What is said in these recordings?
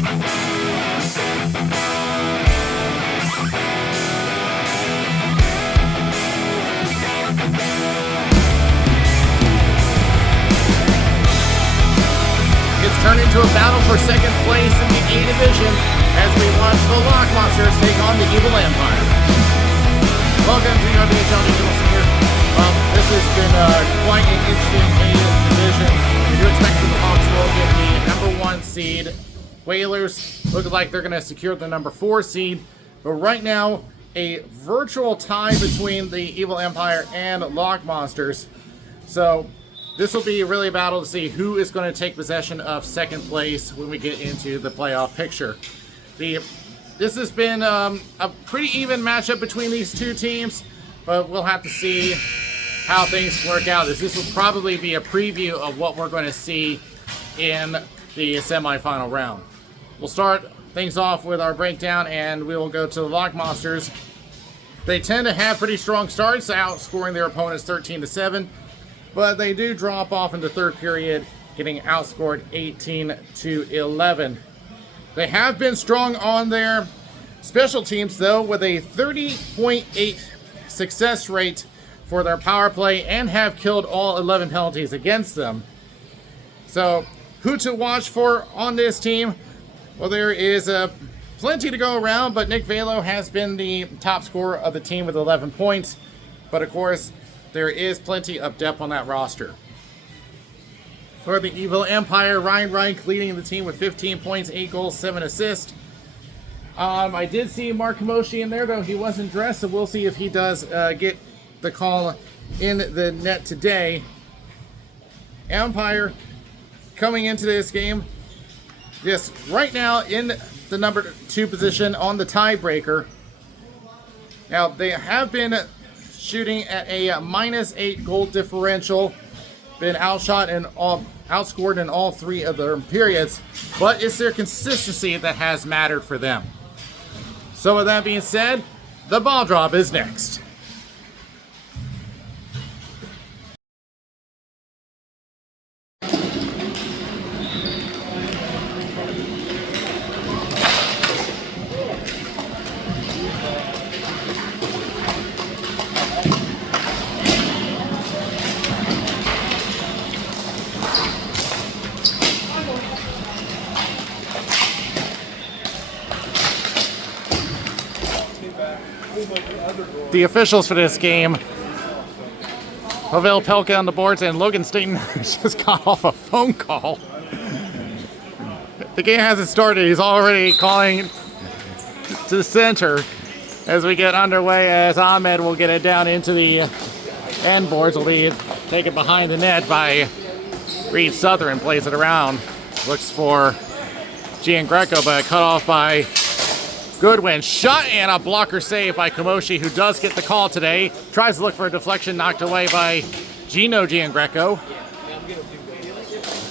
Turned into a battle for second place in the A division as we watch the Lock Monsters take on the Evil Empire. Welcome to the RBHL Regional here. Well, this has been quite an interesting A division. We do expect the Hawks will get the number 1 seed. Whalers look like they're going to secure the number 4 seed. But right now, a virtual tie between the Evil Empire and Lock Monsters. So this will be really a battle to see who is going to take possession of second place when we get into the playoff picture. This has been a pretty even matchup between these two teams, but we'll have to see how things work out. This will probably be a preview of what we're going to see in the semifinal round. We'll start things off with our breakdown, and we will go to the Lock Monsters. They tend to have pretty strong starts, outscoring their opponents 13-7. But they do drop off in the third period, getting outscored 18-11. They have been strong on their special teams, though, with a 30.8 success rate for their power play and have killed all 11 penalties against them. So, who to watch for on this team? Well, there is plenty to go around, but Nick Velo has been the top scorer of the team with 11 points. But, of course, there is plenty of depth on that roster. For the Evil Empire, Ryan Reich leading the team with 15 points, 8 goals, 7 assists. I did see Mark Kamoshi in there, though he wasn't dressed, so we'll see if he does get the call in the net today. Empire coming into this game, yes, right now in the number 2 position on the tiebreaker. Now, they have been shooting at a -8 goal differential, been outscored in all 3 of their periods, but it's their consistency that has mattered for them. So with that being said, the ball drop is next. The officials for this game, Pavel Pelka on the boards, and Logan Staten just got off a phone call. The game hasn't started. He's already calling to the center as we get underway, as Ahmed will get it down into the end boards. Will be taken behind the net by Reed Southern, plays it around. Looks for Gian Greco, but cut off by Goodwin. Shot and a blocker save by Kamoshi, who does get the call today. Tries to look for a deflection, knocked away by Gino Giangreco.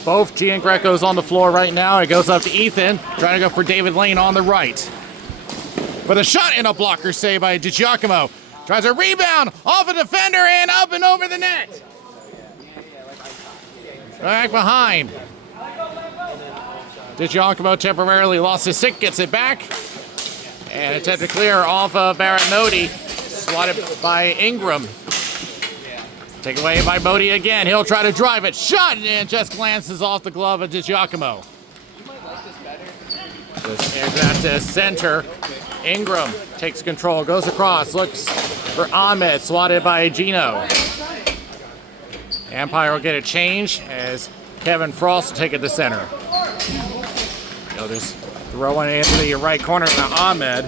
Both Giangrecos on the floor right now. It goes up to Ethan, trying to go for David Lane on the right. But a shot and a blocker save by DiGiacomo. Tries a rebound off a defender and up and over the net. Back behind. DiGiacomo temporarily lost his stick, gets it back. And attempt to clear off of Barrett Modi. Swatted by Ingram. Taken away by Modi again. He'll try to drive it. Shot and just glances off the glove of DiGiacomo. Just airs that to center. Ingram takes control, goes across, looks for Ahmed. Swatted by Gino. Empire will get a change as Kevin Frost will take it to center. He'll just throw it into the right corner to Ahmed.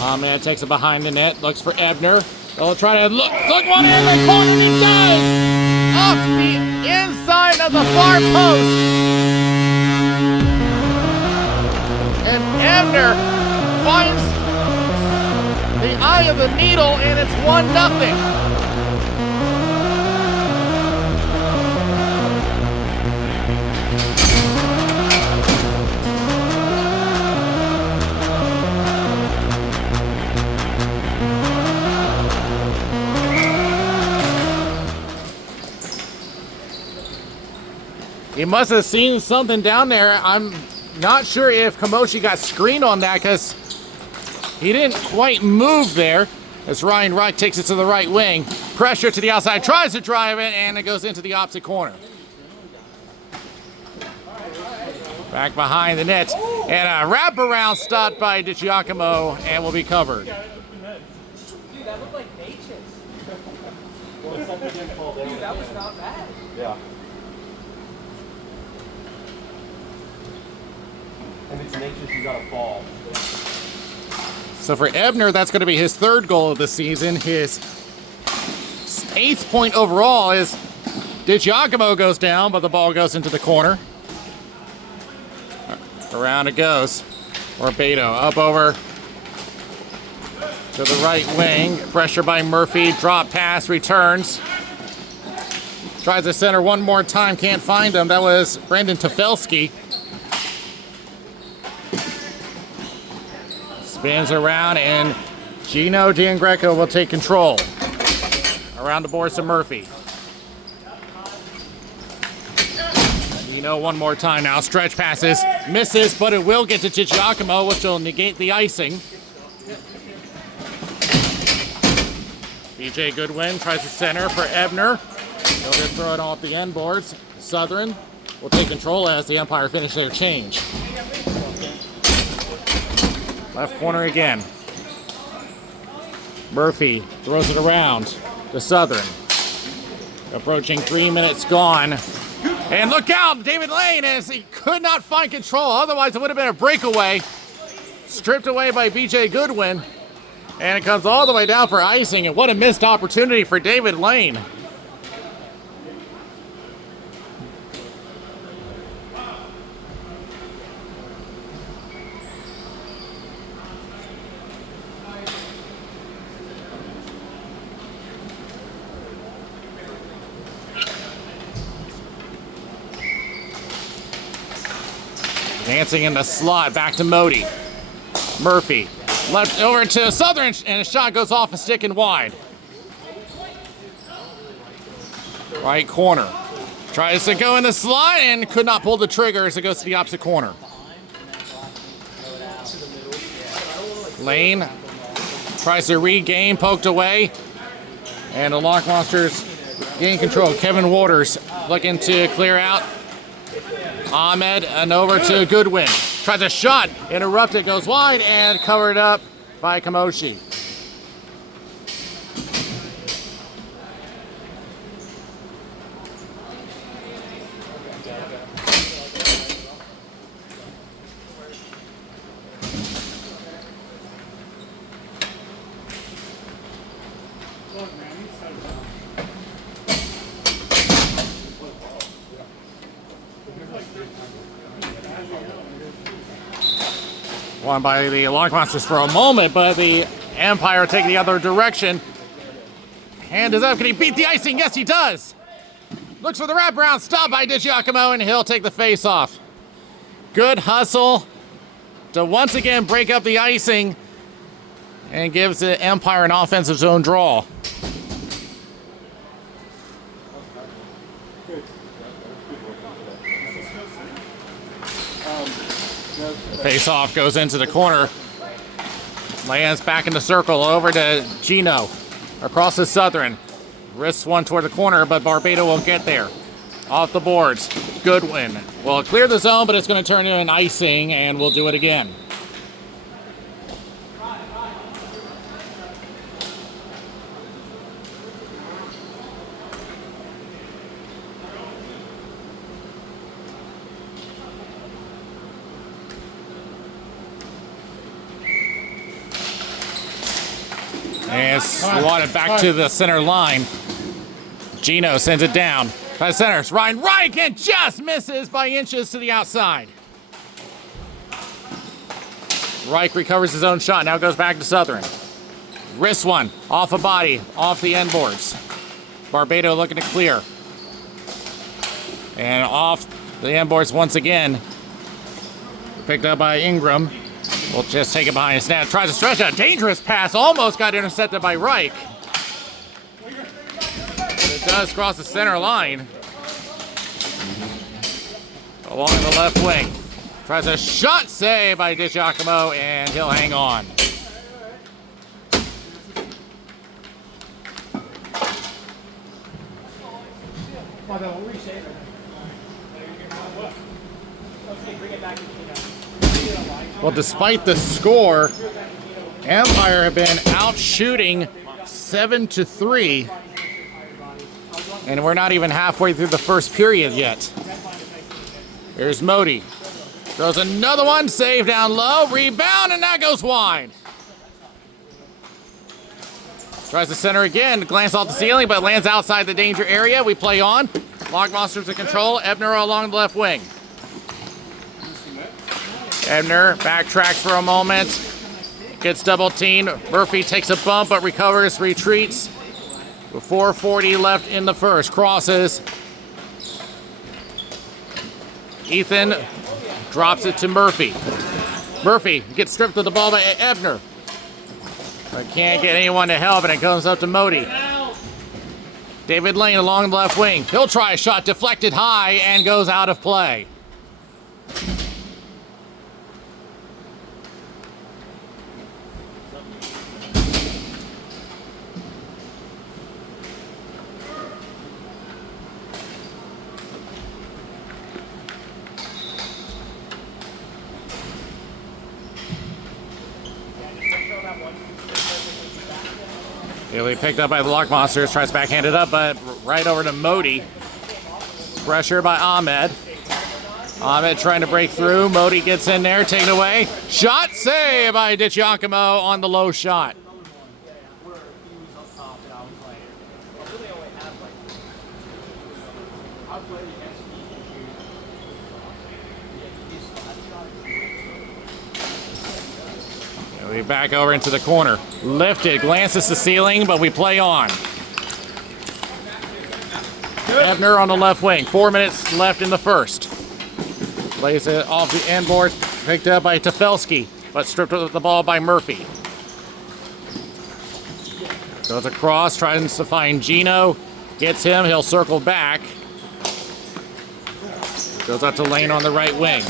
Ahmed takes it behind the net, looks for Ebner. They'll try to look one in the corner, and he does! Off the inside of the far post. And Ebner finds the eye of the needle, and it's 1-0. He must have seen something down there. I'm not sure if Kamoshi got screened on that because he didn't quite move there. As Ryan Reich takes it to the right wing. Pressure to the outside, tries to drive it, and it goes into the opposite corner. Back behind the net, and a wraparound stop by DiGiacomo, and will be covered. Dude, that looked like Nature's. Dude, that was not bad. Yeah. And it's Nature's, you gotta fall. So for Ebner, that's going to be his third goal of the season. His 8th point overall is DiGiacomo goes down, but the ball goes into the corner. Around it goes. Barbato up over to the right wing. Pressure by Murphy. Drop pass, returns. Tries to center one more time, can't find him. That was Brandon Tefelsky. Spins around, and Gino Giangreco will take control. Around the boards to Murphy. Gino one more time now. Stretch passes. Misses, but it will get to DiGiacomo, which will negate the icing. BJ Goodwin tries to center for Ebner. He'll just throw it off the end boards. Southern will take control as the umpire finishes their change. Left corner again. Murphy throws it around to Southern. Approaching 3 minutes gone. And look out, David Lane, as he could not find control. Otherwise, it would have been a breakaway. Stripped away by BJ Goodwin. And it comes all the way down for icing. And what a missed opportunity for David Lane. Dancing in the slot, back to Modi. Murphy, left over to Southern, and a shot goes off and sticking wide. Right corner. Tries to go in the slot and could not pull the trigger as it goes to the opposite corner. Lane tries to regain, poked away. And the Lock Monsters gain control. Kevin Waters looking to clear out. Ahmed and over to Goodwin. Tries a shot, interrupted, goes wide, and covered up by Kamoshi. Won by the Lock Monsters for a moment, but the Empire take the other direction. Hand is up. Can he beat the icing? Yes, he does. Looks for the wraparound. Stop by DiGiacomo, and he'll take the face off. Good hustle to once again break up the icing and gives the Empire an offensive zone draw. Face off goes into the corner. Lands back in the circle over to Gino. Across the Southern. Wrists one toward the corner, but Barbato will get there. Off the boards. Goodwin will clear the zone, but it's going to turn into an icing, and we'll do it again. And swatted back to the center line. Gino sends it down. By the center, Ryan Reich, and just misses by inches to the outside. Reich recovers his own shot, now goes back to Southern. Wrist one, off a body, off the end boards. Barbato looking to clear. And off the end boards once again. Picked up by Ingram. We'll just take it behind his net. Tries to stretch a dangerous pass. Almost got intercepted by Reich. But it does cross the center line. Along the left wing. Tries a shot save by DiGiacomo, and he'll hang on. Well, despite the score, Empire have been out shooting 7-3, and we're not even halfway through the first period yet. Here's Modi. Throws another one, save down low, rebound, and that goes wide. Tries to center again, glance off the ceiling, but lands outside the danger area. We play on. Lock Monsters in control. Ebner along the left wing. Ebner backtracks for a moment. Gets double teamed. Murphy takes a bump but recovers, retreats. With 4:40 left in the first. Crosses. Ethan drops it to Murphy. Murphy gets stripped of the ball by Ebner. But can't get anyone to help, and it comes up to Modi. David Lane along the left wing. He'll try a shot deflected high and goes out of play. He'll be picked up by the Lock Monsters, tries to backhand it up, but right over to Modi. Pressure by Ahmed. Ahmed trying to break through. Modi gets in there, taken away. Shot save by DiGiacomo on the low shot. We back over into the corner. Lifted, glances the ceiling, but we play on. Ebner on the left wing. 4 minutes left in the first. Plays it off the end boards, picked up by Tefelsky, but stripped of the ball by Murphy. Goes across, tries to find Gino. Gets him, he'll circle back. Goes out to Lane on the right wing.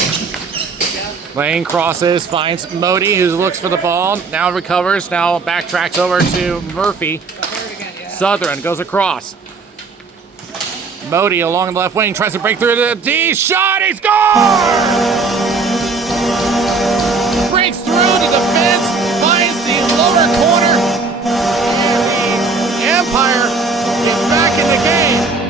Lane crosses, finds Modi, who looks for the ball. Now recovers, now backtracks over to Murphy. Southern goes across. Modi along the left wing, tries to break through the D shot, he scores! Breaks through the defense, finds the lower corner, and the Empire is back in the game.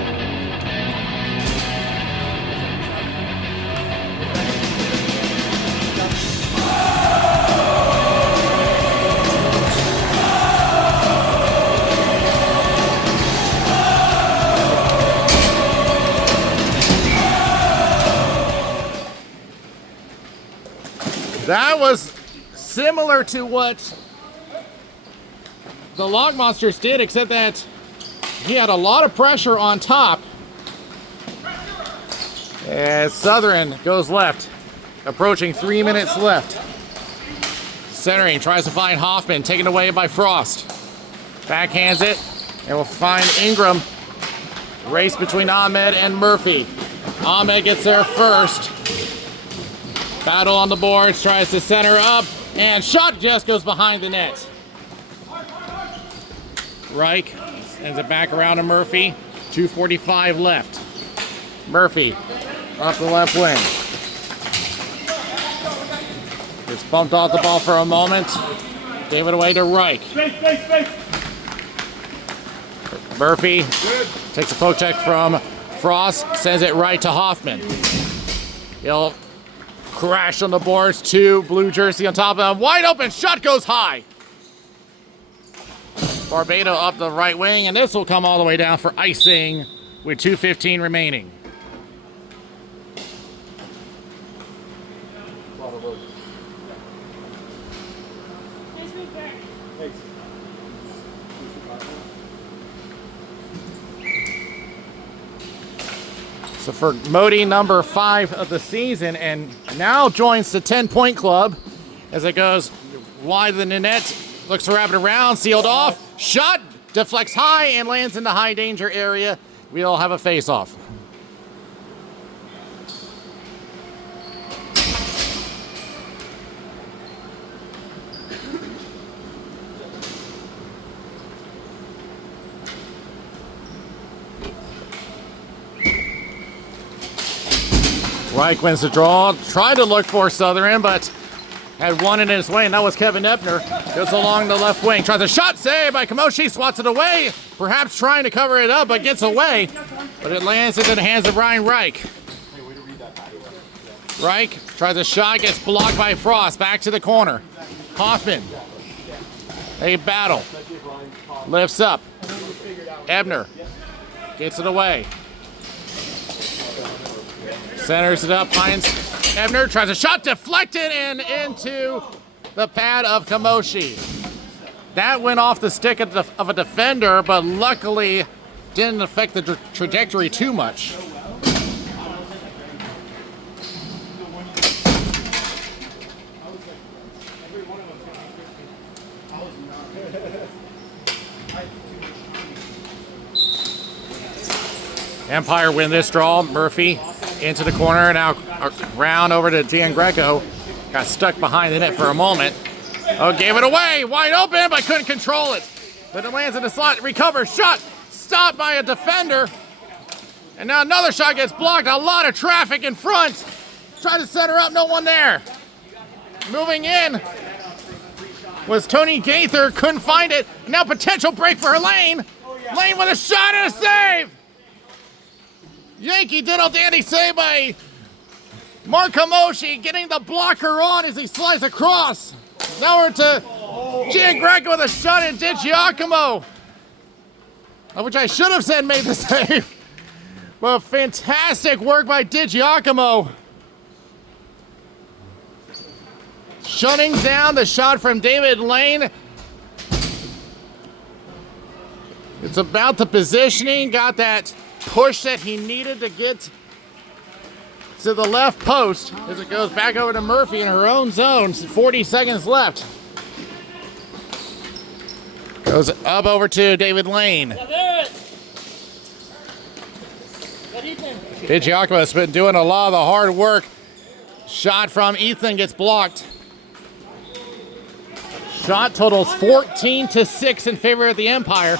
That was similar to what the Lock Monsters did, except that he had a lot of pressure on top. As Southern goes left, approaching 3 minutes left. Centering, tries to find Hoffman, taken away by Frost. Backhands it, and we'll find Ingram. Race between Ahmed and Murphy. Ahmed gets there first. Battle on the boards, tries to center up, and shot just goes behind the net. Reich sends it back around to Murphy. 2:45 left. Murphy up the left wing. Gets bumped off the ball for a moment. Gave it away to Reich. Murphy takes a poke check from Frost, sends it right to Hoffman. He'll crash on the boards, two blue jersey on top of him. Wide open shot goes high. Barbado up the right wing, and this will come all the way down for icing with 2:15 remaining. So for Modi, number 5 of the season, and now joins the 10-point club as it goes wide of the net, looks to wrap it around, sealed off, shot, deflects high and lands in the high danger area. We'll have a face-off. Reich wins the draw. Tried to look for Southern, but had one in his way, and that was Kevin Ebner. Goes along the left wing. Tries a shot save by Kamoshi. Swats it away. Perhaps trying to cover it up, but gets away. But it lands into the hands of Ryan Reich. Reich tries a shot, gets blocked by Frost. Back to the corner. Hoffman. A battle. Lifts up. Ebner gets it away. Centers it up, finds Ebner, tries a shot, deflected and into the pad of Kamoshi. That went off the stick of a defender, but luckily didn't affect the trajectory too much. Empire win this draw. Murphy into the corner, now round over to Giangreco. Got stuck behind the net for a moment. Oh, gave it away, wide open, but couldn't control it. But it lands in the slot, recovers, shot, stopped by a defender. And now another shot gets blocked, a lot of traffic in front. Try to set her up, no one there. Moving in was Tony Gaither, couldn't find it. Now potential break for Lane. Lane with a shot and a save. Yankee diddle dandy save by Mark Kamoshi, getting the blocker on as he slides across. Now we're to Giangreco with a shot at Di Giacomo, which I should have said made the save. But fantastic work by Di Giacomo. Shutting down the shot from David Lane. It's about the positioning, got that push that he needed to get to the left post as it goes back over to Murphy in her own zone. 40 seconds left. Goes up over to David Lane. Di Giacomo has been doing a lot of the hard work. Shot from Ethan gets blocked. Shot totals 14-6 in favor of the Empire.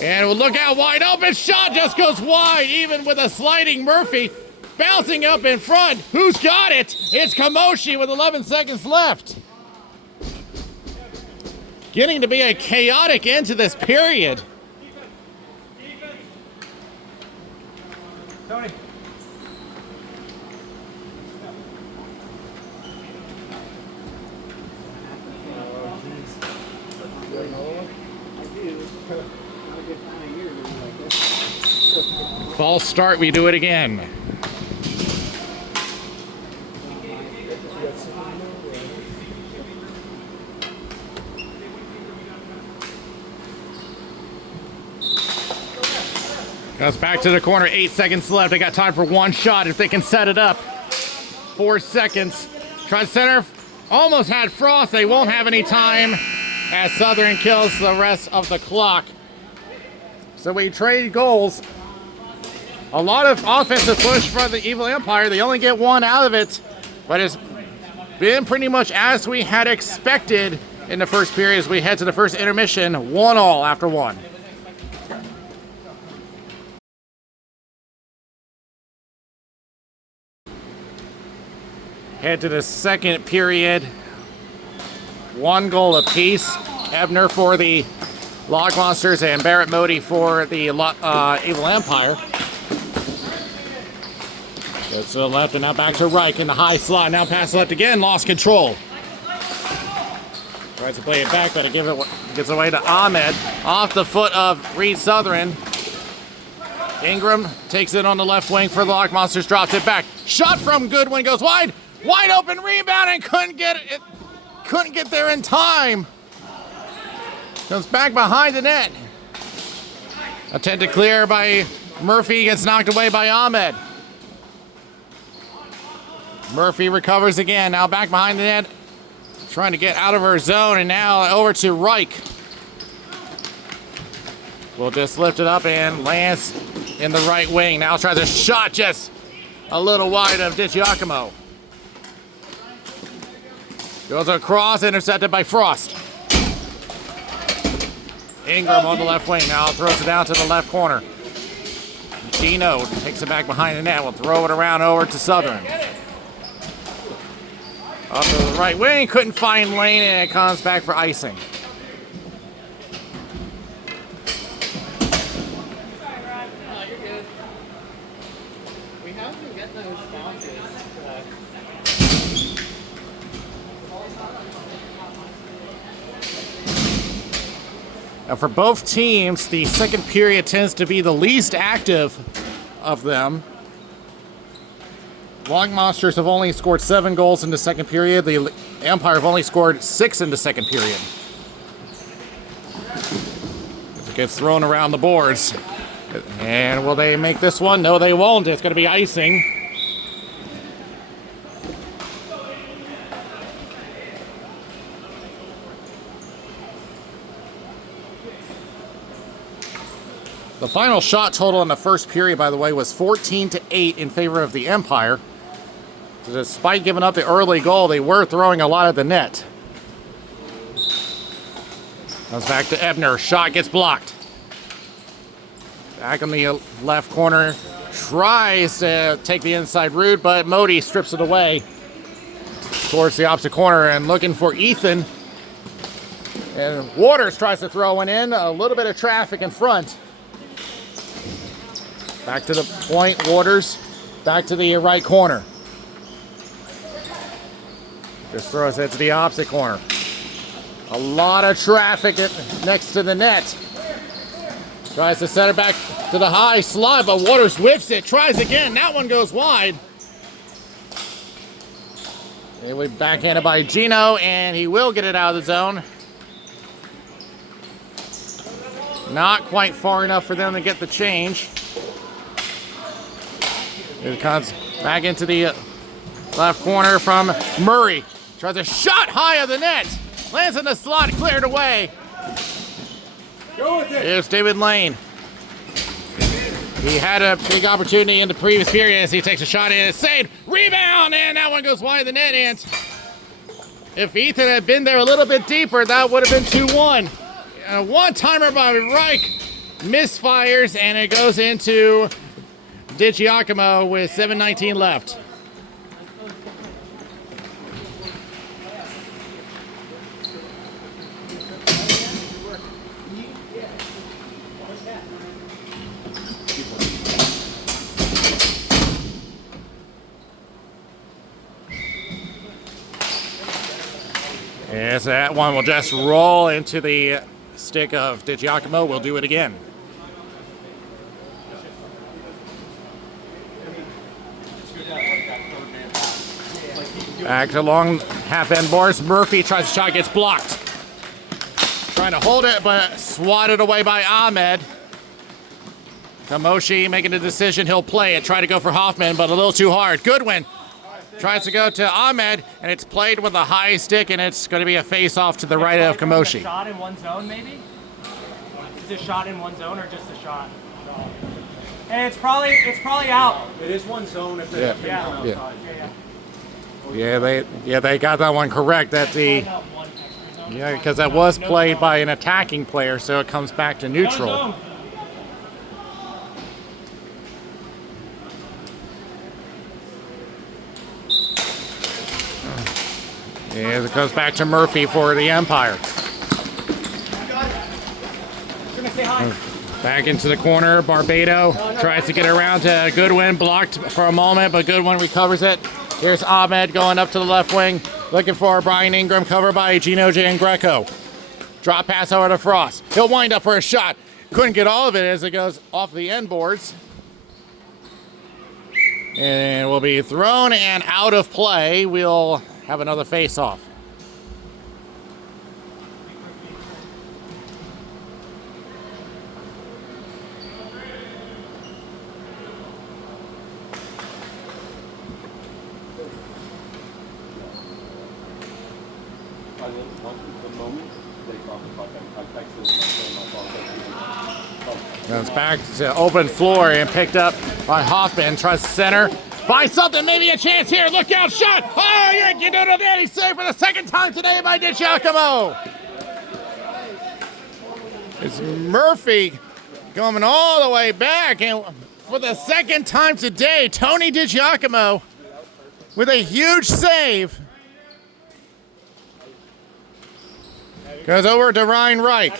And look out, wide open shot just goes wide, even with a sliding Murphy. Bouncing up in front. Who's got it? It's Kamoshi with 11 seconds left. Getting to be a chaotic end to this period. Tony. False start, we do it again. Goes back to the corner, 8 seconds left. They got time for one shot if they can set it up. 4 seconds. Tries center, almost had Frost. They won't have any time as Southern kills the rest of the clock. So we trade goals. A lot of offensive push for the Evil Empire. They only get one out of it, but it's been pretty much as we had expected in the first period as we head to the first intermission, 1-1 after 1. Head to the second period. 1 goal apiece. Ebner for the Log Monsters and Barrett Modi for the Evil Empire. Goes to the left and now back to Reich in the high slot. Now pass left again, lost control. Tries to play it back, but it gets away to Ahmed. Off the foot of Reed Southern. Ingram takes it on the left wing for the Lock Monsters, drops it back. Shot from Goodwin goes wide. Wide open rebound and couldn't get there in time. Comes back behind the net. Attempt to clear by Murphy, gets knocked away by Ahmed. Murphy recovers again, now back behind the net. Trying to get out of her zone, and now over to Reich. Will just lift it up and lands in the right wing. Now tries a shot just a little wide of Di Giacomo. Goes across, intercepted by Frost. Ingram on the left wing, now throws it down to the left corner. Gino takes it back behind the net. We'll throw it around over to Southern. Up to the right wing, couldn't find lane, and it comes back for icing. We have to get those responses. Now for both teams, the second period tends to be the least active of them. Long Monsters have only scored 7 goals in the second period. The Empire have only scored 6 in the second period. It gets thrown around the boards. And will they make this one? No, they won't. It's going to be icing. The final shot total in the first period, by the way, was 14-8 in favor of the Empire. So despite giving up the early goal, they were throwing a lot at the net. Comes back to Ebner. Shot gets blocked. Back on the left corner. Tries to take the inside route, but Modi strips it away towards the opposite corner and looking for Ethan. And Waters tries to throw one in. A little bit of traffic in front. Back to the point, Waters. Back to the right corner. Just throws it to the opposite corner. A lot of traffic next to the net. Tries to set it back to the high slot, but Waters whiffs it. Tries again. That one goes wide. It will be backhanded by Gino, and he will get it out of the zone. Not quite far enough for them to get the change. It comes back into the left corner from Murray. Tries a shot high of the net. Lands in the slot, cleared away. Go with it. Here's David Lane. He had a big opportunity in the previous period as he takes a shot and it's saved. Rebound, and that one goes wide of the net. And if Ethan had been there a little bit deeper, that would have been 2-1. A one-timer by Reich misfires, and it goes into DiGiacomo with 7:19 left. Yes, that one will just roll into the stick of DiGiacomo. We'll do it again. Back to long half-end boards. Murphy tries a shot, gets blocked. Trying to hold it, but swatted away by Ahmed. Kamoshi making a decision. He'll play it. Try to go for Hoffman, but a little too hard. Goodwin tries to go to Ahmed, and it's played with a high stick, and it's going to be a face-off to the right of Kamoshi. A shot in one zone, maybe? Is it a shot in one zone or just a shot? And it's probably out. It is one zone if they come outside. Yeah, they got that one correct. Because that was played by an attacking player, so it comes back to neutral. Yeah, it goes back to Murphy for the Empire. Back into the corner, Barbado tries to get around to Goodwin, blocked for a moment, but Goodwin recovers it. Here's Ahmed going up to the left wing, looking for Brian Ingram, covered by Gino Giangreco. Drop pass over to Frost. He'll wind up for a shot. Couldn't get all of it as it goes off the end boards. And will be thrown and out of play. We'll have another face-off. It's back to open floor and picked up by Hoffman. Tries center. Finds something, maybe a chance here. Look out, shot! Oh, yeah, you do it again. He's saved for the second time today by DiGiacomo. It's Murphy coming all the way back and for the second time today, Tony DiGiacomo with a huge save. Goes over to Ryan Reich.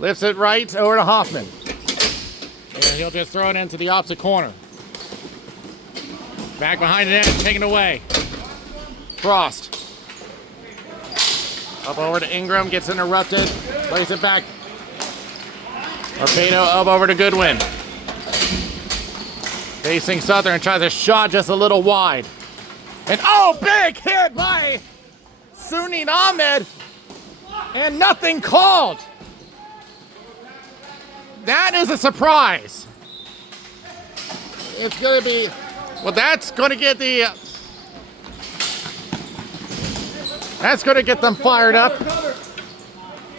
Lifts it right over to Hoffman. And he'll just throw it into the opposite corner. Back behind the net, taken away. Frost. Up over to Ingram, gets interrupted. Plays it back. Arpedo up over to Goodwin. Facing Southern, tries a shot just a little wide. And big hit by Sunin Ahmed. And nothing called. That is a surprise. It's going to be, that's going to get them fired up.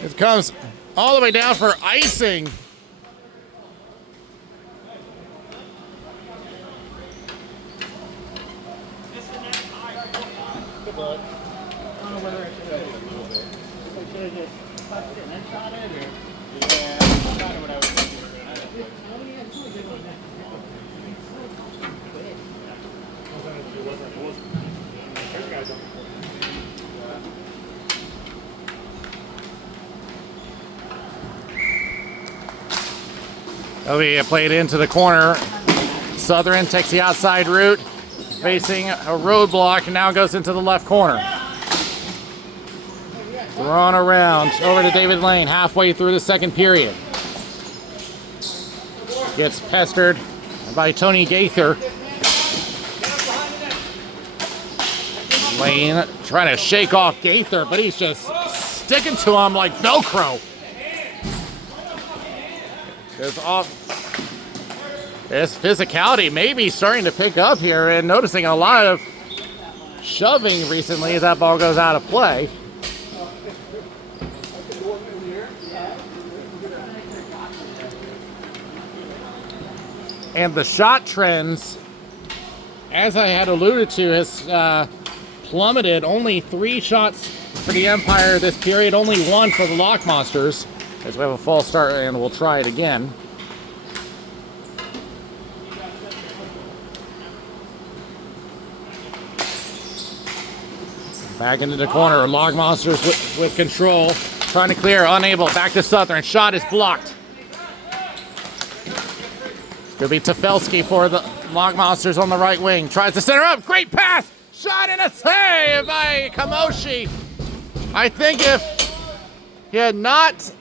It comes all the way down for icing. Good luck. I don't know whether I should have just touched it and then shot it, or... Yeah, that's kind of what I was thinking. That'll be played into the corner. Southern takes the outside route, facing a roadblock, and now goes into the left corner. Thrown around over to David Lane halfway through the second period. Gets pestered by Tony Gaither. Lane trying to shake off Gaither, but he's just sticking to him like Velcro. This physicality may be starting to pick up here, and noticing a lot of shoving recently as that ball goes out of play. And the shot trends, as I had alluded to, has plummeted. Only 3 shots for the Empire this period, only 1 for the Lock Monsters. As we have a false start, and we'll try it again. Back into the corner, Lock Monsters with control. Trying to clear, unable, back to Southern. Shot is blocked. Could be Tefelsky for the Lock Monsters on the right wing. Tries to center up, great pass! Shot and a save by Kamoshi. I think if he had not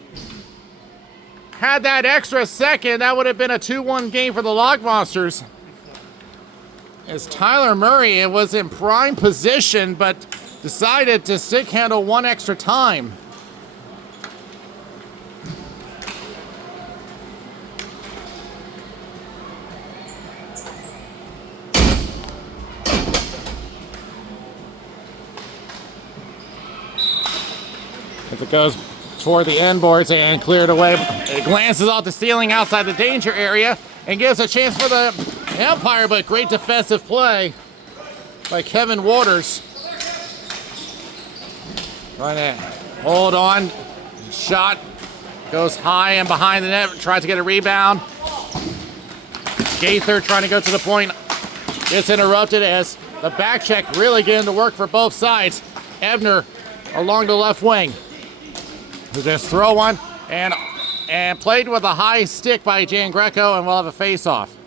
had that extra second, that would have been a 2-1 game for the Lock Monsters. As Tyler Murray was in prime position, but decided to stick handle 1 extra time. If it goes toward the end boards and cleared away, it glances off the ceiling outside the danger area and gives a chance for the Empire, but great defensive play by Kevin Waters. Trying to hold on. Shot goes high and behind the net, tries to get a rebound. Gaither trying to go to the point. Gets interrupted as the back check really getting to work for both sides. Ebner along the left wing. He'll just throw one and played with a high stick by Jan Greco, and we'll have a face-off.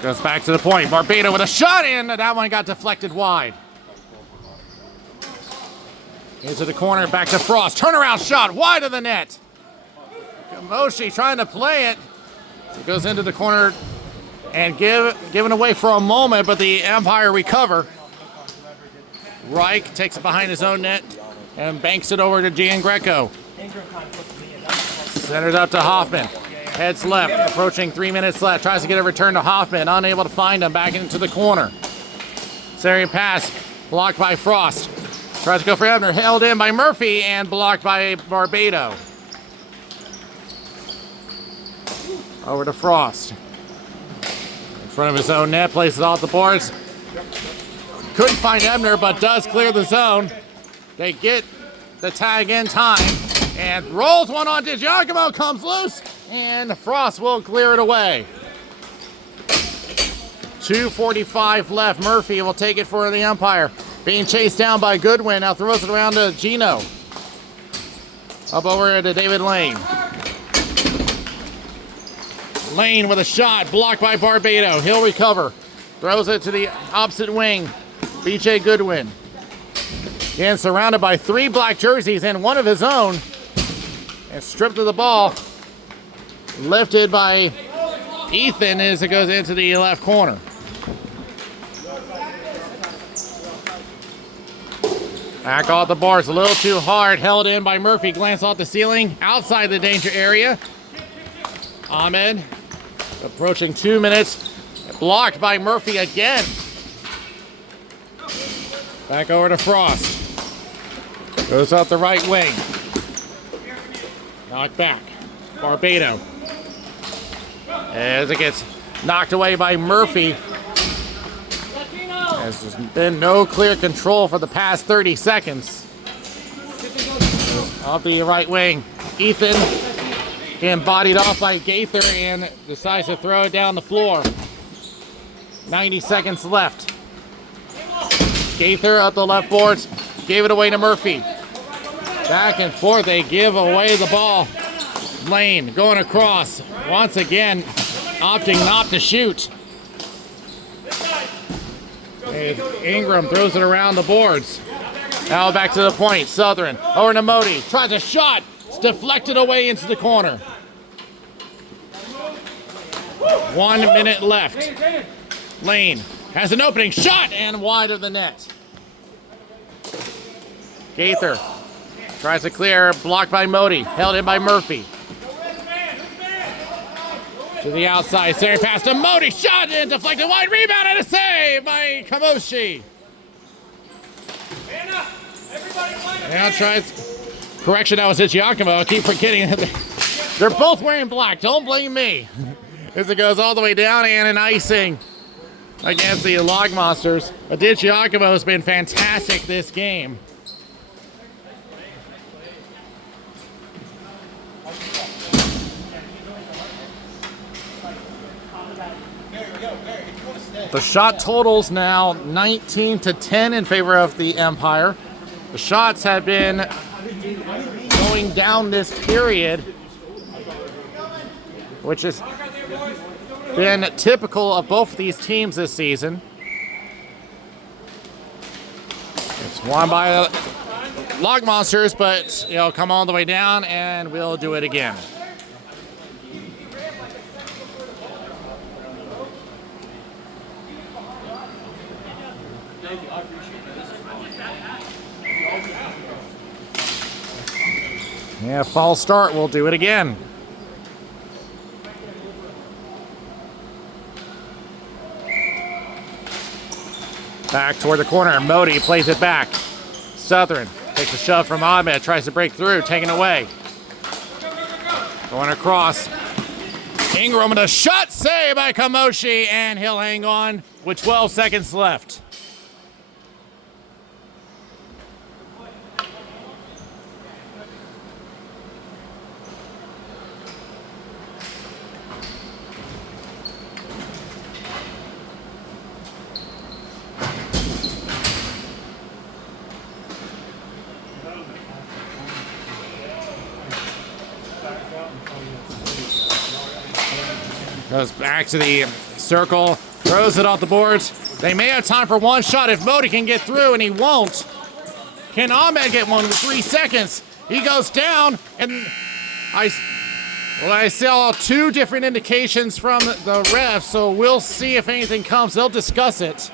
Goes back to the point. Barbado with a shot in. That one got deflected wide. Into the corner. Back to Frost. Turnaround shot wide of the net. Kamoshi trying to play it. It goes into the corner and given away for a moment, but the Empire recover. Reich takes it behind his own net and banks it over to Gian Greco. Centers up to Hoffman. Heads left, approaching 3 minutes left. Tries to get a return to Hoffman. Unable to find him. Back into the corner. Serry pass blocked by Frost. Tries to go for Ebner, held in by Murphy and blocked by Barbado. Over to Frost. In front of his own net, places off the boards. Couldn't find Ebner, but does clear the zone. They get the tag in time and rolls one on DiGiacomo, comes loose, and Frost will clear it away. 2:45 left. Murphy will take it for the umpire. Being chased down by Goodwin. Now throws it around to Gino. Up over to David Lane. Lane with a shot blocked by Barbado. He'll recover. Throws it to the opposite wing. BJ Goodwin. Again, surrounded by 3 black jerseys and one of his own. And stripped of the ball. Lifted by Ethan as it goes into the left corner. Back off the boards, a little too hard. Held in by Murphy. Glance off the ceiling. Outside the danger area. Ahmed approaching 2 minutes. Blocked by Murphy again. Back over to Frost. Goes up the right wing. Knocked back. Barbado. As it gets knocked away by Murphy. There's been no clear control for the past 30 seconds. Off the right wing. Ethan getting bodied off by Gaither and decides to throw it down the floor. 90 seconds left. Gaither up the left boards. Gave it away to Murphy. Back and forth. They give away the ball. Lane going across. Once again, opting not to shoot. And Ingram throws it around the boards. Now back to the point. Southern over to Modi. Tries a shot. It's deflected away into the corner. 1 minute left. Lane has an opening shot and wide of the net. Gaither tries to clear. Blocked by Modi. Held in by Murphy. To the outside, Serry pass to Modi, shot and deflected wide, rebound and a save by Kamoshi. Now tries, correction, that was DiGiacomo. I keep forgetting that they're both wearing black, don't blame me. As it goes all the way down and an icing against the Log Monsters. DiGiacomo has been fantastic this game. The shot totals now 19-10 in favor of the Empire. The shots have been going down this period, which has been typical of both of these teams this season. It's won by Log Monsters, but come all the way down and we'll do it again. Yeah, false start. We'll do it again. Back toward the corner. Modi plays it back. Southern takes a shove from Ahmed. Tries to break through. Taken away. Going across. Ingram with a shot save by Kamoshi. And he'll hang on with 12 seconds left. Goes back to the circle, throws it off the boards. They may have time for one shot if Modi can get through, and he won't. Can Ahmed get one with 3 seconds? He goes down, and I saw 2 different indications from the refs, so we'll see if anything comes. They'll discuss it.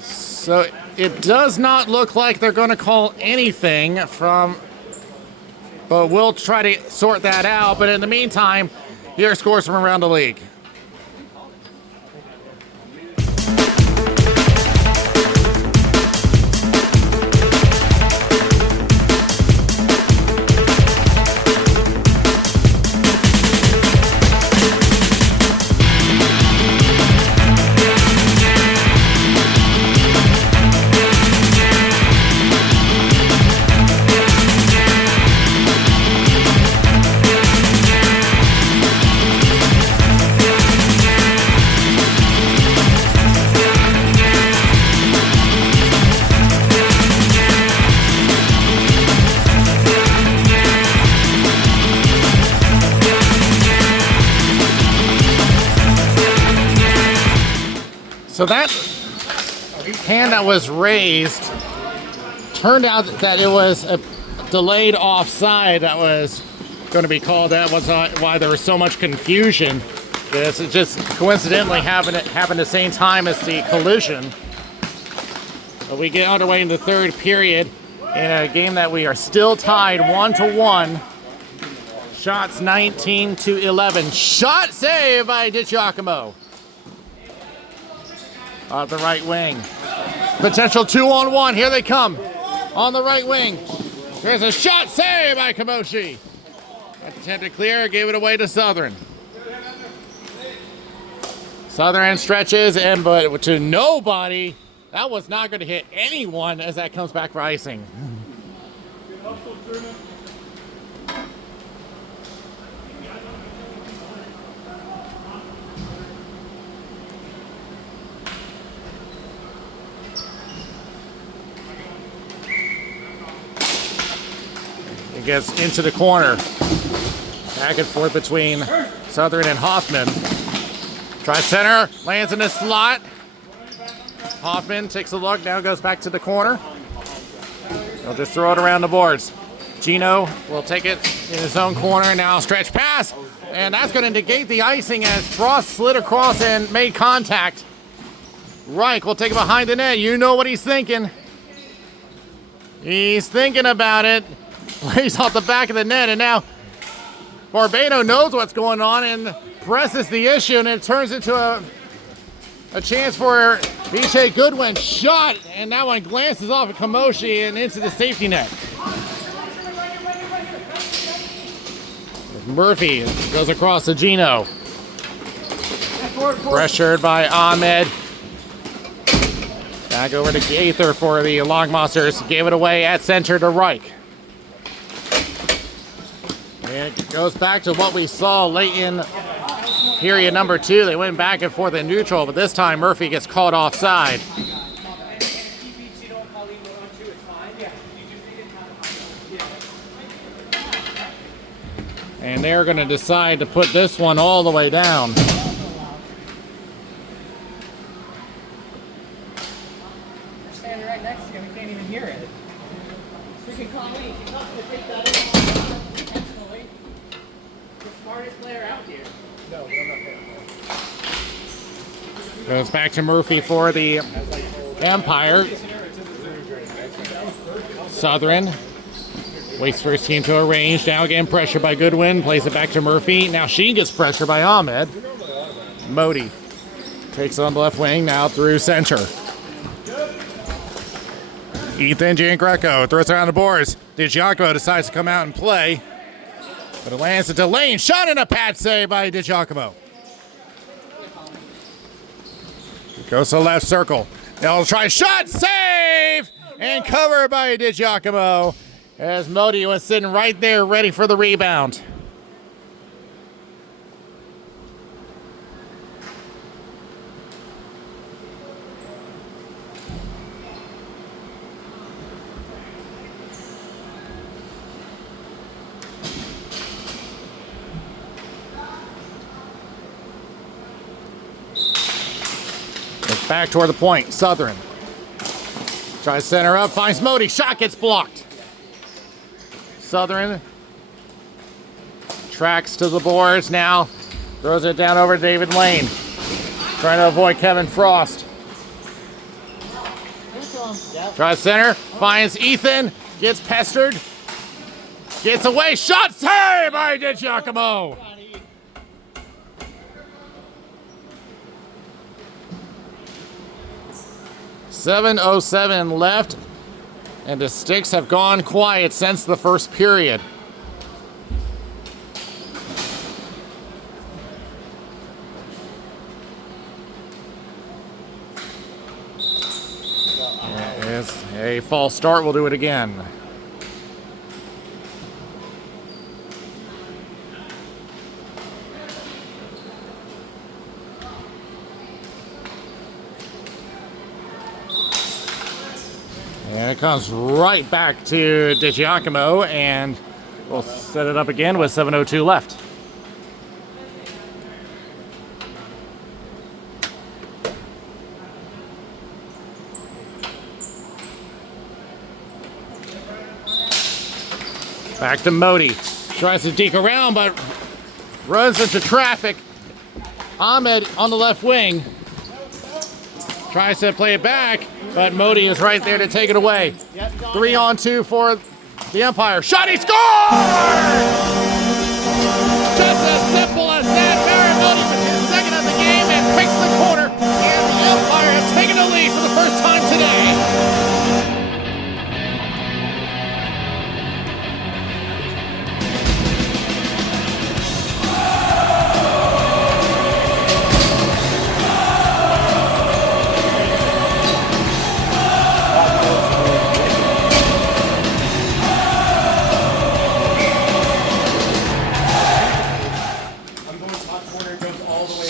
So it does not look like they're going to call anything from... But we'll try to sort that out. But in the meantime, here are scores from around the league. So that hand that was raised turned out that it was a delayed offside that was going to be called. That was why there was so much confusion. It just coincidentally happened the same time as the collision. But we get underway in the third period in a game that we are still tied 1-1. Shots 19-11. Shot save by DiGiacomo. Off the right wing. Potential 2-on-1. Here they come. On the right wing. Here's a shot save by Kamoshi. Attempted clear, gave it away to Southern. Southern stretches, but to nobody. That was not going to hit anyone as that comes back for icing. It gets into the corner. Back and forth between Southern and Hoffman. Try center, lands in the slot. Hoffman takes a look, now goes back to the corner. He'll just throw it around the boards. Gino will take it in his own corner, now stretch pass. And that's going to negate the icing as Frost slid across and made contact. Reich will take it behind the net. You know what he's thinking. He's thinking about it. Plays off the back of the net, and now Barbado knows what's going on and presses the issue, and it turns into a chance for BJ Goodwin. Shot, and that one glances off of Kamoshi and into the safety net. Murphy goes across to Gino. Pressured by Ahmed. Back over to Gaither for the Longmonsters. Gave it away at center to Reich. And it goes back to what we saw late in period number 2. They went back and forth in neutral, but this time Murphy gets caught offside. And they're going to decide to put this one all the way down. I'm standing right next to him, we can't even hear it. You can call me. He's not going to take that in intentionally. The smartest player out here. No, but I'm not paying. Goes back to Murphy for the Empire. Southern waits for his team to arrange. Now again, pressure by Goodwin. Plays it back to Murphy. Now she gets pressure by Ahmed. Modi takes it on the left wing. Now through center. Ethan Giangreco throws it around the boards. DiGiacomo decides to come out and play. But it lands to Delane. Shot in a pad save by DiGiacomo. Goes to the left circle. They'll try shot, save, and covered by DiGiacomo as Modi was sitting right there ready for the rebound. Back toward the point. Southern tries center up, finds Modi. Shot gets blocked. Southern tracks to the boards now. Throws it down over to David Lane. Trying to avoid Kevin Frost. Tries center, finds Ethan. Gets pestered. Gets away. Shot save by DiGiacomo. 7:07 left, and the Sticks have gone quiet since the first period. It's a false start. We'll do it again. And it comes right back to DiGiacomo, and we'll set it up again with 7:02 left. Back to Modi. Tries to deke around, but runs into traffic. Ahmed on the left wing. Tries to play it back, but Modi is right there to take it away. 3-on-2 for the Empire. Shot, he scores! Just as simple as that. Barry Modi with his second of the game and picks the corner. And the Empire have taken the lead for the first time today.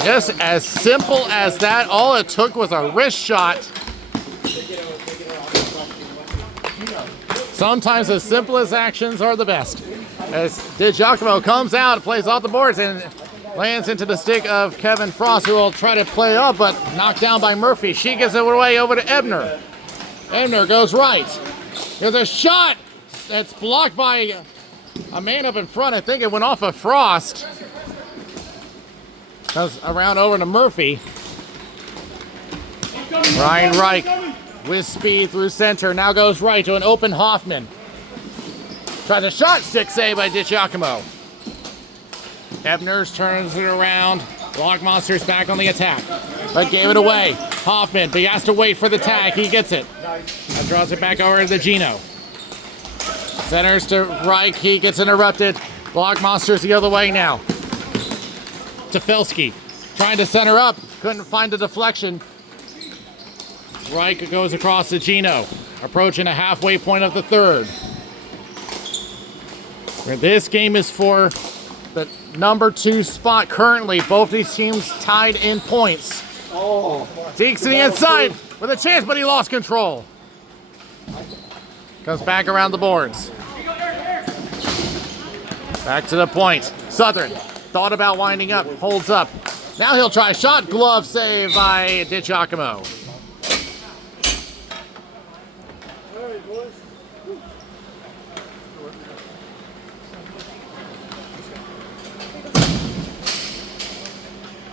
Just as simple as that. All it took was a wrist shot. Sometimes as simple as actions are the best. As DiGiacomo comes out, plays off the boards, and lands into the stick of Kevin Frost, who will try to play up, but knocked down by Murphy. She gives it away over to Ebner. Ebner goes right. There's a shot that's blocked by a man up in front. I think it went off of Frost. Comes around over to Murphy. Ryan Reich with speed through center. Now goes right to an open Hoffman. Tries a shot, stick save by DiGiacomo. Ebner's turns it around. Block Monsters back on the attack, but gave it away. Hoffman, but he has to wait for the tag. He gets it. Now draws it back over to the Gino. Centers to Reich. He gets interrupted. Block Monsters the other way now. Tefilski trying to center up, couldn't find the deflection. Reich goes across to Gino, approaching a halfway point of the third. This game is for the number 2 spot currently. Both these teams tied in points. Dekes to the inside with a chance, but he lost control. Comes back around the boards. Back to the point. Southern thought about winding up, holds up. Now he'll try shot, glove save by DiGiacomo.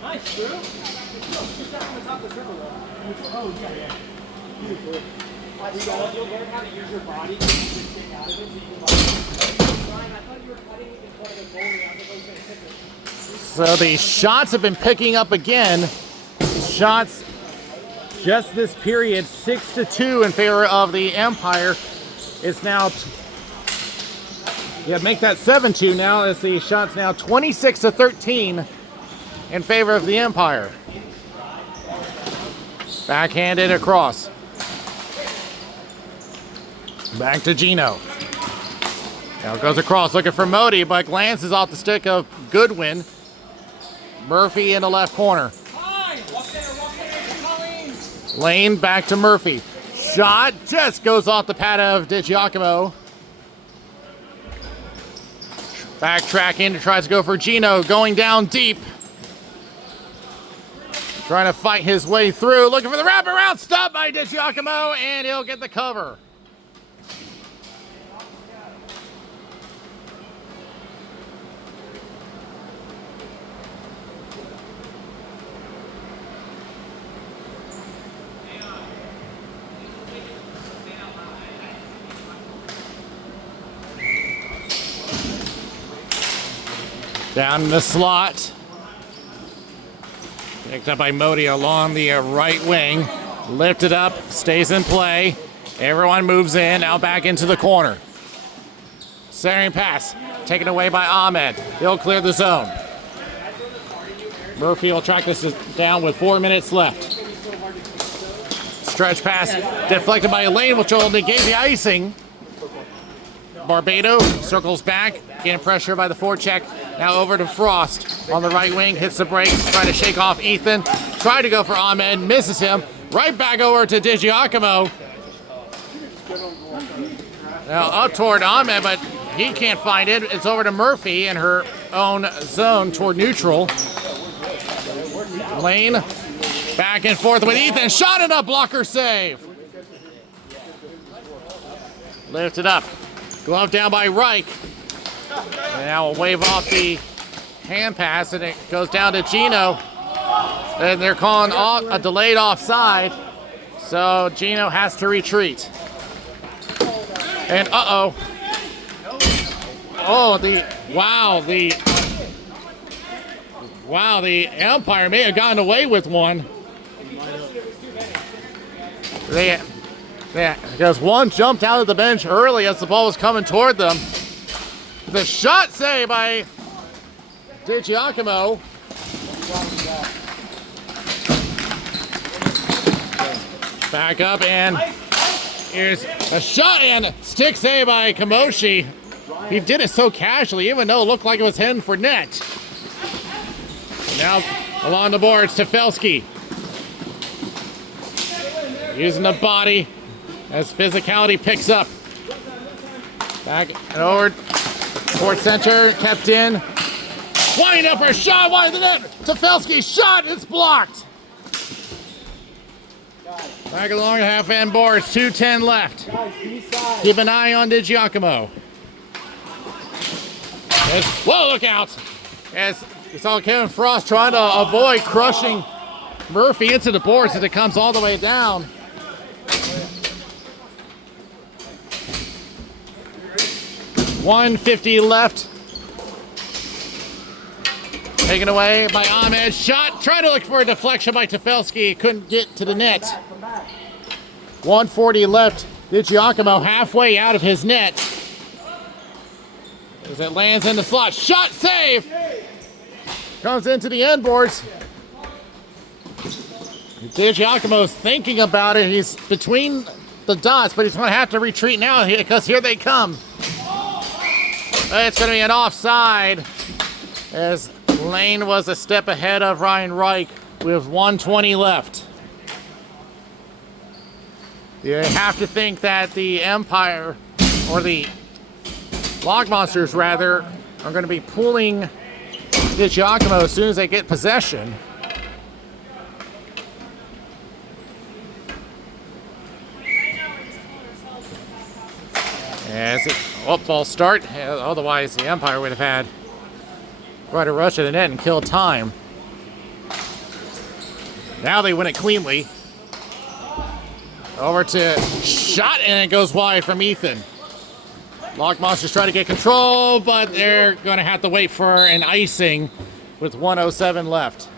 Nice, Drew. Just down on the top of the triple though. Oh, yeah. Beautiful. You'll learn how to use your body to stick out of it so you can Brian, I thought you were cutting it in front of the goalie. I was going to hit it. So the shots have been picking up again. Shots just this period, 6-2 in favor of the Empire. It's now, make that 7-2 now as the shots now 26-13 in favor of the Empire. Backhanded across. Back to Gino. Now it goes across, looking for Modi, but glances off the stick of Goodwin. Murphy in the left corner. Lane back to Murphy. Shot just goes off the pad of DiGiacomo. Backtracking, tries to go for Gino, going down deep. Trying to fight his way through, looking for the wraparound, stop by DiGiacomo, and he'll get the cover. Down in the slot. Picked up by Modi along the right wing. Lifted up, stays in play. Everyone moves in, now back into the corner. Centering pass, taken away by Ahmed. He'll clear the zone. Murphy will track this down with 4 minutes left. Stretch pass, deflected by Elaine, which will negate the icing. Barbado circles back, getting pressure by the forecheck. Now over to Frost on the right wing, hits the brakes, trying to shake off Ethan. Tried to go for Ahmed, misses him. Right back over to DiGiacomo. Now up toward Ahmed, but he can't find it. It's over to Murphy in her own zone toward neutral. Lane back and forth with Ethan. Shot and a blocker save. Lifted up. Glove down by Reich. And now we'll wave off the hand pass, and it goes down to Gino. And they're calling off a delayed offside, so Gino has to retreat. And uh-oh. Oh, the umpire may have gotten away with one. Because one jumped out of the bench early as the ball was coming toward them. The shot saved by DiGiacomo. Back up, and here's a shot and stick save by Kamoshi. He did it so casually, even though it looked like it was heading for net. Now along the boards, Tefelsky. Using the body as physicality picks up. Back and over towards center, kept in. Winding up for a shot, wide of the net. Tefelsky shot, it's blocked. Back along the half-end boards, 2:10 left. Keep an eye on DiGiacomo. Whoa, look out! As you saw Kevin Frost trying to avoid crushing Murphy into the boards as it comes all the way down. .150 left. Taken away by Ahmed. Shot. Tried to look for a deflection by Tefelsky. Couldn't get to the net. 140 left. DiGiacomo halfway out of his net. As it lands in the slot. Shot save. Comes into the end boards. DiGiacomo's thinking about it. He's between the dots, but he's going to have to retreat now because here they come. It's going to be an offside as Lane was a step ahead of Ryan Reich with 1:20 left. You have to think that the Empire, or the Log Monsters rather, are going to be pulling DiGiacomo as soon as they get possession. As it, false start. Otherwise, the Empire would have had quite a rush at the net and killed time. Now they win it cleanly. Over to shot, and it goes wide from Ethan. Log Monsters try to get control, but they're going to have to wait for an icing with 1:07 left.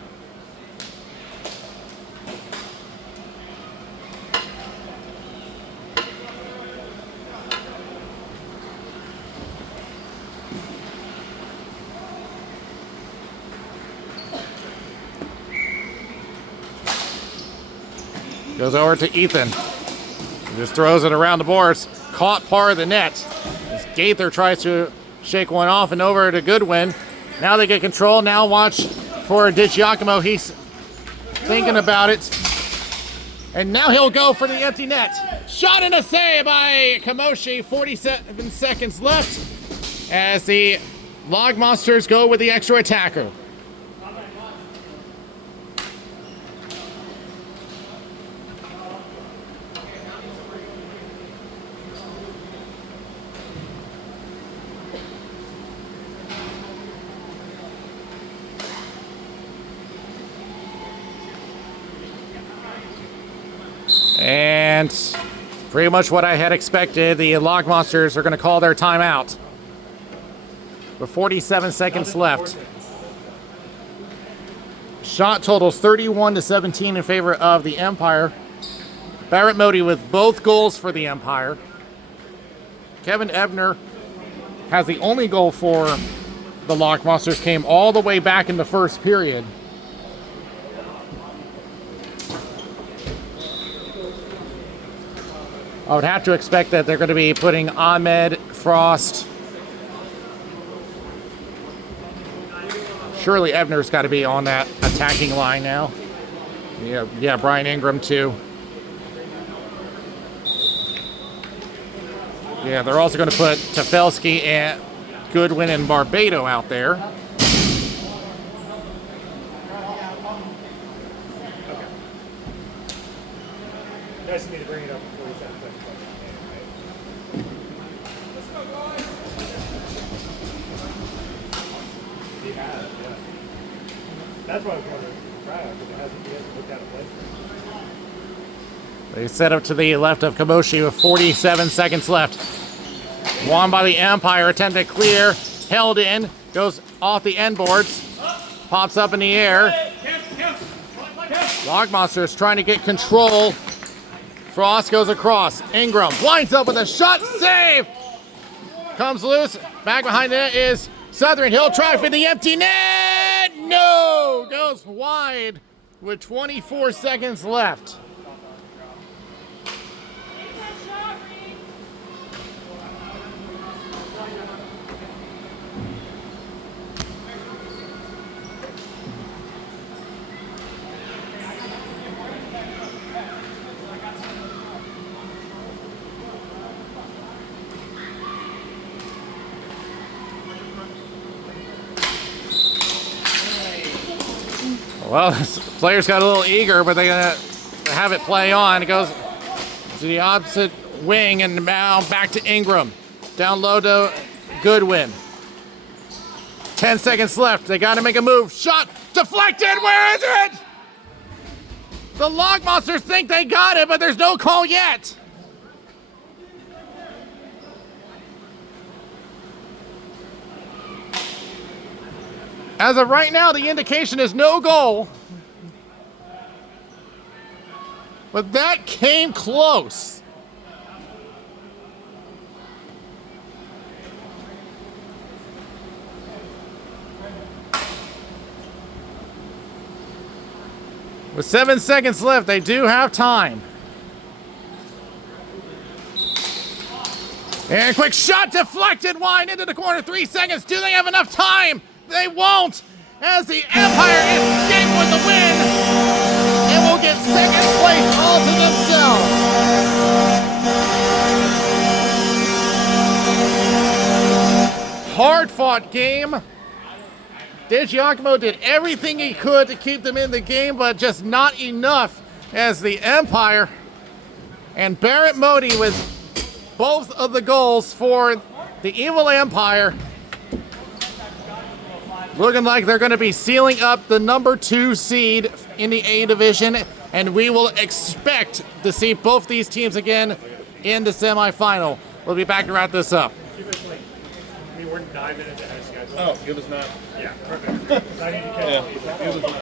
Goes over to Ethan. He just throws it around the boards. Caught part of the net. As Gaither tries to shake one off and over to Goodwin. Now they get control. Now watch for DiGiacomo. He's thinking about it. And now he'll go for the empty net. Shot and a save by Kamoshi. 47 seconds left as the Log Monsters go with the extra attacker. And pretty much what I had expected. The Log Monsters are going to call their timeout with 47 seconds left. Shot totals 31-17 in favor of the Empire. Barrett Modi with both goals for the Empire. Kevin Ebner has the only goal for the Log Monsters. Came all the way back in the first period. I would have to expect that they're going to be putting Ahmed, Frost. Surely Ebner's got to be on that attacking line now. Yeah, Brian Ingram too. Yeah, they're also going to put Tefelsky and Goodwin and Barbado out there. Nice of me to bring it up before we start. That's why I was trying to try out, because it hasn't looked out of place. They set up to the left of Kamoshi with 47 seconds left. Won by the Empire, attempt to clear, held in, goes off the end boards, pops up in the air. Lock Monsters trying to get control. Frost goes across. Ingram blinds up with a shot, save! Comes loose, back behind it is Southern. He'll try for the empty net! No! Goes wide with 24 seconds left. Well, players got a little eager, but they're going to have it play on. It goes to the opposite wing and now back to Ingram. Down low to Goodwin. 10 seconds left. They got to make a move. Shot deflected. Where is it? The Lock Monsters think they got it, but there's no call yet. As of right now, the indication is no goal. But that came close. With 7 seconds left, they do have time. And quick shot deflected wide into the corner. 3 seconds. Do they have enough time? They won't, as the Empire escape with the win and will get second place all to themselves. Hard-fought game. DiGiacomo did everything he could to keep them in the game, but just not enough, as the Empire and Barrett Modi with both of the goals for the Evil Empire. Looking like they're going to be sealing up the number 2 seed in the A division, and we will expect to see both these teams again in the semifinal. We'll be back to wrap this up. I mean, we're 9 minutes ahead of schedule. Oh, it was not. Yeah, perfect. I need to catch these.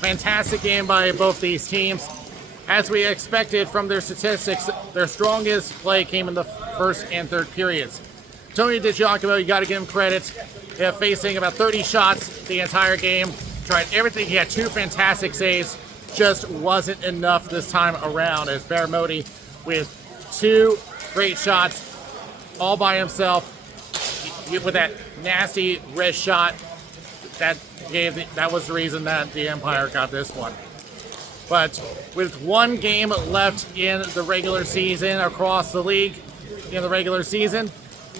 Fantastic game by both these teams. As we expected from their statistics, their strongest play came in the first and third periods. Tony DiGiacomo, you got to give him credit, facing about 30 shots the entire game. Tried everything. He had 2 fantastic saves. Just wasn't enough this time around, as Barrett Modi with 2 great shots all by himself with that nasty wrist shot. That was the reason that the Empire got this one. But with 1 game left in the regular season across the league, in the regular season,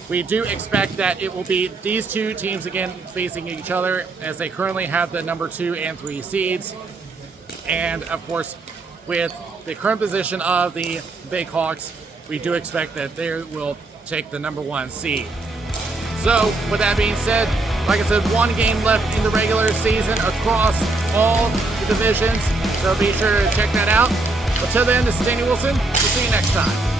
we do expect that it will be these 2 teams again facing each other, as they currently have the number 2 and 3 seeds. And of course, with the current position of the Big Hawks, we do expect that they will take the number 1 seed. So with that being said, like I said, 1 game left in the regular season across all the divisions. So be sure to check that out. Until then, this is Danny Wilson. We'll see you next time.